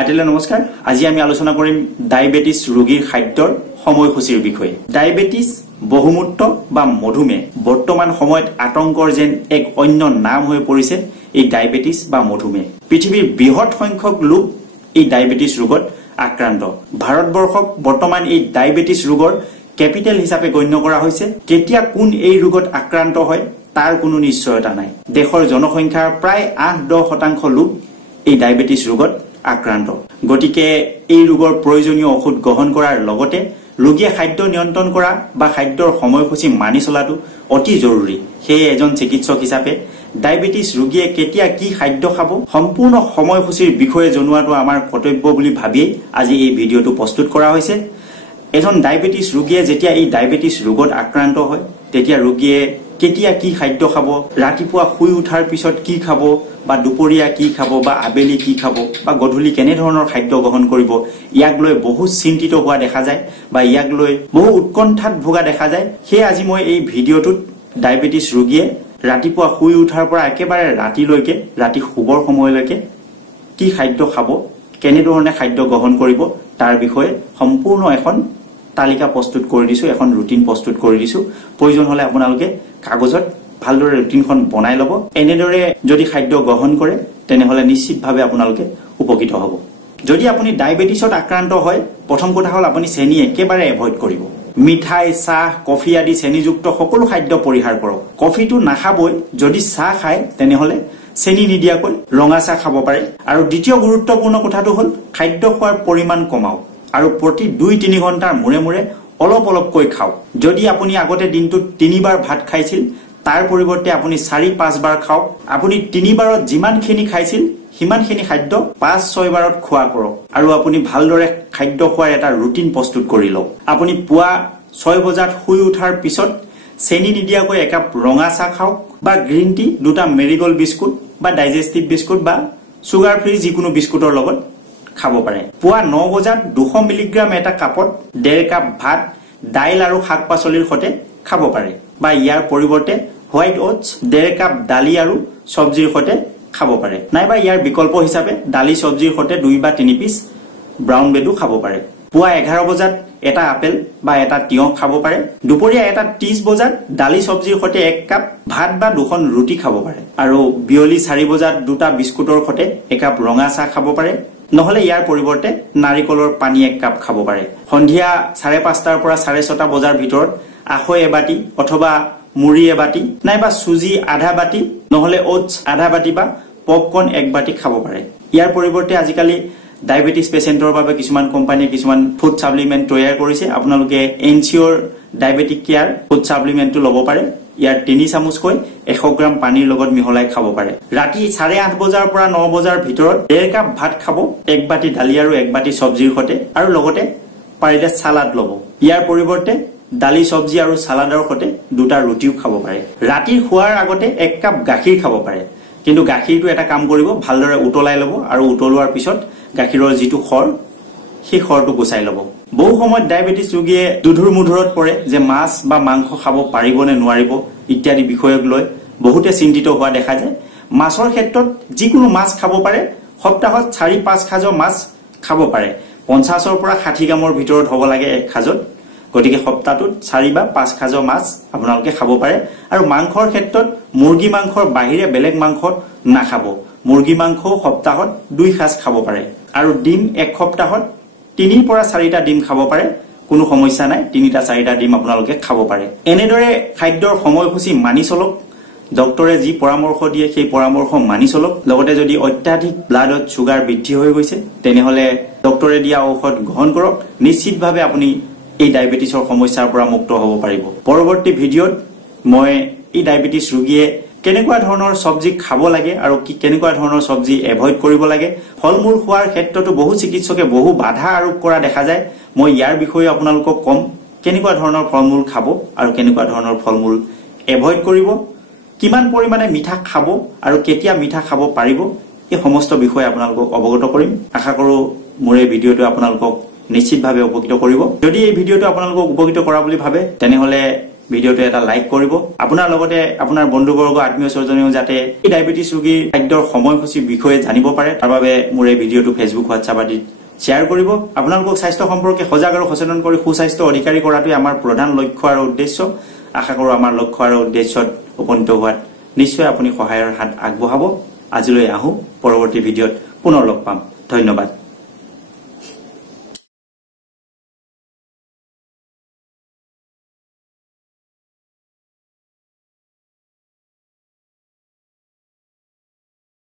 আইটেলে নমস্কাৰ আজি আমি আলোচনা কৰিম ডায়াবেটিস ৰোগীৰ খাদ্যৰ সময়সূচীৰ বিষয়ে ডায়াবেটিস বহুমূত্ৰ বা মধুমেহ বৰ্তমান সময়ত আতংকৰ যেন এক অন্য নাম হৈ পৰিছে এই ডায়াবেটিস বা মধুমেহ পৃথিৱীৰ বৃহৎ সংখ্যক লোক এই ডায়াবেটিস ৰোগত আক্ৰান্ত ভাৰতবৰ্ষক বৰ্তমান এই ডায়াবেটিস ৰোগৰ ক্যাপিটেল হিচাপে গণ্য কৰা হৈছে কেতিয়া কোন এই ৰোগত আক্ৰান্ত হয় তাৰ কোনো নিশ্চয়তা নাই দেশৰ জনসংখ্যাৰ প্ৰায় 8-10% লোক এই ডায়াবেটিস ৰোগত আক্ৰান্ত গতিকে এই ৰোগৰ প্ৰয়োজনীয় ঔষধ গ্ৰহণ কৰাৰ লগতে ৰোগীয়ে খাদ্য নিয়ন্ত্ৰণ কৰা বা খাদ্যৰ সময়সূচী মানি চলাটো অতি জৰুৰী সেই এজন চিকিৎসক হিচাপে ডায়াবেটিস ৰোগীয়ে কেতিয়া কি খাদ্য খাব সম্পূৰ্ণ সময়সূচীৰ বিষয়ে জনোৱাটো আমাৰ কৰ্তব্য বুলি ভাবি আজি এই ভিডিঅটো প্ৰস্তুত কৰা হৈছে এজন ডায়াবেটিস ৰোগীয়ে যেতিয়া এই ডায়াবেটিস ৰোগত আক্ৰান্ত হয় তেতিয়া ৰোগীয়ে কেতিয়া কি খাদ্য খাব ৰাতিপুৱা শুই উঠাৰ পিছত কি খাব বা দুপৰীয়া কি খাব বা আবেলি কি খাব বা গধূলি কেনে ধৰণৰ খাদ্য গ্ৰহণ কৰিব ইয়াক লৈ বহু চিন্তিত হোৱা দেখা যায় বা ইয়াক লৈ বহু উৎকণ্ঠাত ভোগা দেখা যায় সেই আজি মই এই ভিডিঅটোত ডায়াবেটিস ৰোগীয়ে ৰাতিপুৱা শুই উঠাৰ পৰা একেবাৰে ৰাতিলৈকে ৰাতি শুবৰ সময়লৈকে কি খাদ্য খাব কেনে ধৰণে খাদ্য গ্ৰহণ কৰিব তাৰ বিষয়ে সম্পূৰ্ণ এখন তালিকা প্ৰস্তুত কৰি দিছো এখন ৰুটিন প্ৰস্তুত কৰি দিছো প্ৰয়োজন হলে আপোনালোকে কাগজত ভালদৰে ৰুটিনখন বনাই লব এনেদৰে যদি খাদ্য গ্ৰহণ কৰে তেনেহলে নিশ্চিতভাৱে আপোনালোকে উপকৃত হ'ব যদি আপুনি ডায়াবেটিছত আক্ৰান্ত হয় প্ৰথম কথা হল আপুনি চেনি একেবাৰে এভয়েড কৰিব মিঠাই চাহ কফি আদি চেনিযুক্ত সকলো খাদ্য পৰিহাৰ কৰক কফিটো নাখাবই যদি চাহ খায় তেনেহলে চেনি নিদিয়াকৈ ৰঙা চাহ খাব পাৰে আৰু দ্বিতীয় গুৰুত্বপূৰ্ণ কথাটো হল খাদ্য খোৱাৰ পৰিমাণ কমাওক আৰু প্ৰতি 2-3 ঘণ্টাৰ মূৰে অলপ অলপকৈ খাওক যদি আপুনি আগতে দিনটোত 3 বাৰ ভাত খাইছিল তাৰ পৰিৱৰ্তে আপুনি 4-5 বাৰ খাওক আপুনি 3 বাৰত যিমানখিনি খাইছিল হিমানখিনি খাদ্য 5-6 বাৰত খোৱা কৰক আৰু আপুনি ভালদৰে খাদ্য খোৱাৰ এটা ৰুটিন প্ৰস্তুত কৰি লওক আপুনি পুৱা 6 বজাত শুই উঠাৰ পিছত চেনি নিদিয়াকৈ একাপ ৰঙা চাহ খাওক বা গ্ৰীণ টি দুটা মেৰিগোল্ড বিস্কুট বা ডাইজেষ্টিভ বিস্কুট বা সুগাৰ ফ্ৰী যিকোনো বিস্কুটৰ লগত খাব পাৰে পুৱা 9 বজাত 200 মিলিগ্ৰাম এটা কাপত 1.5 কাপ ভাত দাইল আৰু শাক পাচলিৰ সৈতে খাব পাৰে বা ইয়াৰ পৰিৱৰ্তে হোৱাইট ওটছ 1.5 কাপ দালি আৰু সবজিৰ সৈতে খাব পাৰে নাইবা ইয়াৰ বিকল্প হিচাপে দালি সবজিৰ সৈতে 2 বা 3 পিস ব্ৰাউন ব্ৰেডও খাব পাৰে পুৱা 11 বজাত এটা আপেল বা এটা তিয়হ খাব পাৰে দুপৰীয়া এটা 30 বজাত দালি সবজিৰ সৈতে 1 কাপ ভাত বা দুখন ৰুটি খাব পাৰে আৰু বিয়লি 4 বজাত দুটা বিস্কুটৰ সৈতে 1 কাপ ৰঙা চাহ খাব পাৰে নহলে ইয়াৰ পৰিৱৰ্তে নাৰিকলৰ পানী 1 কাপ খাব পাৰে সন্ধিয়া 5:30 পৰা 6:30 বজাৰ ভিতৰত আখৈ এবাটি অথবা মুড়ি এবাটি নাইবা সুজি আধা বাটি নহলে ওটছ আধা বাটি বা পপকৰ্ন 1 বাটি খাব পাৰে ইয়াৰ পৰিৱৰ্তে আজিকালি ডায়াবেটিস পেশেন্টৰ বাবে কিছুমান কোম্পানীয়ে কিছুমান ফুড সাপ্লিমেন্ট তৈয়াৰ কৰিছে আপোনালোকে এনচিওৰ ডায়াবেটিক কেয়াৰ ফুড সাপ্লিমেন্টটো ল'ব পাৰে ইয়াৰ 3 চামুচকৈ 100 গ্ৰাম পানীৰ লগত মিহলাই খাব পাৰে ৰাতি 8:30 বজাৰ পৰা 9 বজাৰ ভিতৰত 1.5 কাপ ভাত খাব 1 বাটি দালি আৰু 1 বাটি সবজিৰ সৈতে আৰু লগতে পাৰিলে সালাড ল'ব ইয়াৰ পৰিৱৰ্তে দালি সবজি আৰু সালাডৰ সৈতে দুটা ৰুটিও খাব পাৰে ৰাতি খোৱাৰ আগতে 1 কাপ গাখীৰ খাব পাৰে কিন্তু গাখীৰটো এটা কাম কৰিব ভালদৰে উতলাই ল'ব আৰু উতলোৱাৰ পিছত গাখীৰৰ যিটো খৰ সেই খৰটো গুচাই ল'ব বহু সময়ত ডায়াবেটিস ৰোগীয়ে দুধুৰ মুধুৰত পৰে যে মাছ বা মাংস খাব পাৰিব নে নোৱাৰিব ইত্যাদি বিষয়ক লৈ বহুতে চিন্তিত হোৱা দেখা যায় মাছৰ ক্ষেত্ৰত যিকোনো মাছ খাব পাৰে সপ্তাহত 4-5 খাজ মাছ খাব পাৰে 50 পৰা 60 গ্ৰামৰ ভিতৰত হ'ব লাগে এক খাজত গতিকে সপ্তাহটোত 4 বা 5 খাজ মাছ আপোনালোকে খাব পাৰে আৰু মাংসৰ ক্ষেত্ৰত মুৰ্গী মাংসৰ বাহিৰে বেলেগ মাংস নাখাব মুৰ্গী মাংস সপ্তাহত 2 খাজ খাব পাৰে আৰু ডিম এক সপ্তাহত 3 পৰা 4টা ডিম খাব পাৰে কোনো সমস্যা নাই 3টা 4টা ডিম আপোনালোকে খাব পাৰে এনেদৰে খাদ্যৰ সময়সূচী মানি চলক ডক্টৰে যি পৰামৰ্শ দিয়ে সেই পৰামৰ্শ মানি চলক লগতে যদি অত্যাধিক ব্লাডত সুগাৰ বৃদ্ধি হৈ গৈছে তেনেহলে ডক্টৰে দিয়া ঔষধ গ্ৰহণ কৰক নিশ্চিতভাৱে আপুনি এই ডায়াবেটিসৰ সমস্যাৰ পৰা মুক্ত হ'ব পাৰিব পৰৱৰ্তী ভিডিঅত মই এই ডায়াবেটিস ৰোগীয়ে কেনেকুৱা ধৰণৰ সবজি খাব লাগে আৰু কি কেনেকুৱা ধৰণৰ সবজি এভয়েড কৰিব লাগে ফলমূল খোৱাৰ ক্ষেত্ৰতো বহু চিকিৎসকে বহু বাধা আৰোপ কৰা দেখা যায় মই ইয়াৰ বিষয়ে আপোনালোকক কম কেনেকুৱা ধৰণৰ ফলমূল খাব আৰু কেনেকুৱা ধৰণৰ ফলমূল এভয়েড কৰিব কিমান পৰিমাণে মিঠা খাব আৰু কেতিয়া মিঠা খাব পাৰিব এই সমস্ত বিষয় আপোনালোকক অৱগত কৰিম আশা কৰো মোৰ এই ভিডিঅটো আপোনালোকক নিশ্চিতভাৱে উপকৃত কৰিব যদি এই ভিডিঅটো আপোনালোকক উপকৃত কৰা বুলি ভাবে তেনেহলে ভিডিওটো এটা লাইক কৰিব আপোনাৰ লগতে আপোনাৰ বন্ধুবৰ্গ আত্মীয় স্বজনেও যাতে এই ডায়াবেটিস ৰোগীৰ খাদ্যৰ সময়সূচীৰ বিষয়ে জানিব পাৰে তাৰ বাবে মোৰ এই ভিডিওটো ফেসবুক হোৱাটছআপ আদিত শেয়াৰ কৰিব আপোনালোকক স্বাস্থ্য সম্পৰ্কে সজাগ আৰু সচেতন কৰি সুস্বাস্থ্য অধিকাৰী কৰাটোই আমাৰ প্ৰধান লক্ষ্য আৰু উদ্দেশ্য আশা কৰো আমাৰ লক্ষ্য আৰু উদ্দেশ্যত উপনীত হোৱাত নিশ্চয় আপুনি সহায়ৰ হাত আগবঢ়াব আজিলৈ আহো পৰৱৰ্তী ভিডিওত পুনৰ লগ পাম ধন্যবাদ